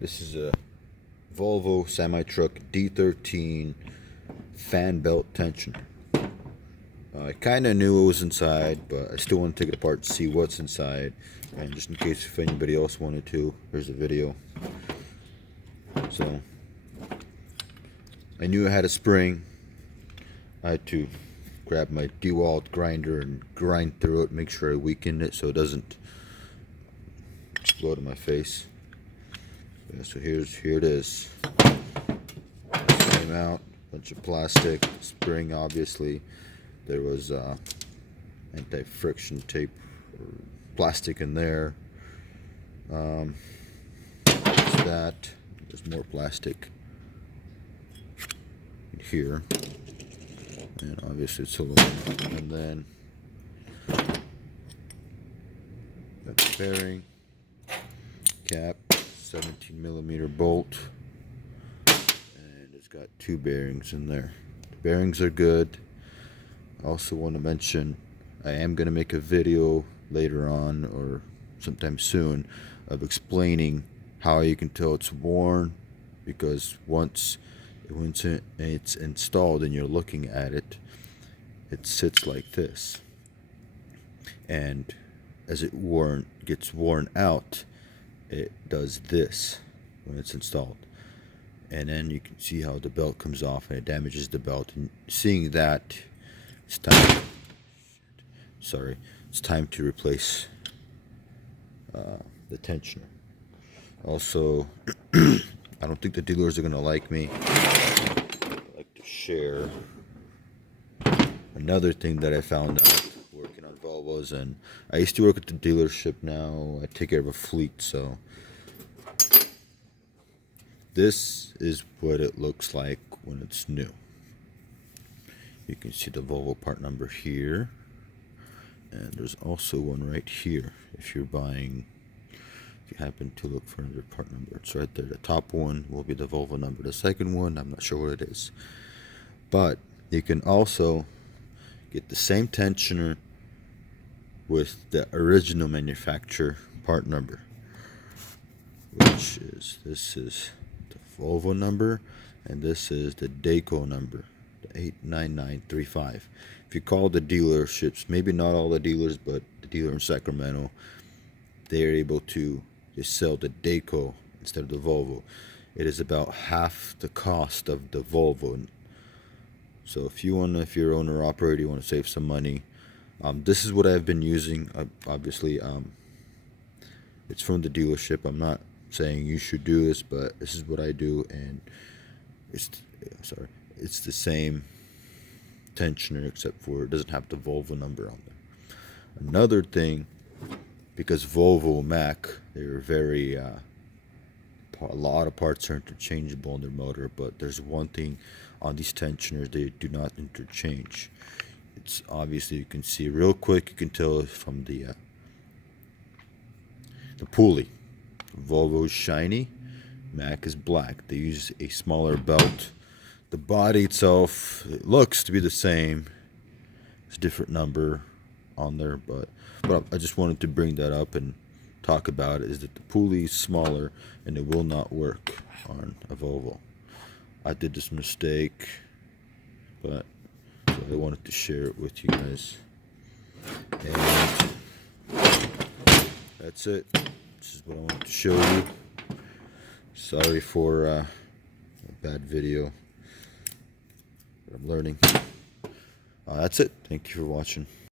This is a Volvo semi-truck D13 fan belt tensioner. I kind of knew it was inside, but I still want to take it apart to see what's inside. And just in case if anybody else wanted to, here's a video. So, I knew it had a spring. I had to grab my DeWalt grinder and grind through it, make sure I weakened it so it doesn't explode in my face. Yeah, so here it is. Came out, bunch of plastic, spring obviously. There was anti-friction tape or plastic in there. There's that. There's more plastic here, and obviously it's aluminum. And then got the bearing cap, 17mm bolt, and it's got two bearings in there. The bearings are good. I also want to mention I am going to make a video later on or sometime soon of explaining how you can tell it's worn, because once it's installed and you're looking at it, it sits like this, and as it gets worn out, it does this when it's installed, and then you can see how the belt comes off and it damages the belt. And seeing that, it's time to replace the tensioner. Also, I don't think the dealers are gonna like me. I like to share another thing that I found out working on Volvos, and I used to work at the dealership. Now I take care of a fleet. So this is what it looks like when it's new. You can see the Volvo part number here, and there's also one right here if you're buying. If you happen to look for another part number, it's right there. The top one will be the Volvo number. The second one, I'm not sure what it is. But you can also get the same tensioner with the original manufacturer part number, which is, this is the Volvo number, and this is the Dayco number, the 89935. If you call the dealerships, maybe not all the dealers, but the dealer in Sacramento, they're able to just sell the Dayco instead of the Volvo. It is about half the cost of the Volvo. So if you're owner operator, you want to save some money, this is what I've been using. Obviously, it's from the dealership. I'm not saying you should do this, but this is what I do, and it's the same tensioner, except for it doesn't have the Volvo number on there. Another thing, because Volvo, Mack, they're very a lot of parts are interchangeable in their motor, but there's one thing on these tensioners they do not interchange. It's obviously, you can see real quick, you can tell from the pulley. Volvo is shiny, Mack is black. They use a smaller belt. The body itself, it looks to be the same. It's a different number on there, but I just wanted to bring that up and talk about it, is that the pulley is smaller and it will not work on a Volvo. I did this mistake, but so I wanted to share it with you guys. And that's it. This is what I wanted to show you. Sorry for a bad video, but I'm learning. That's it. Thank you for watching.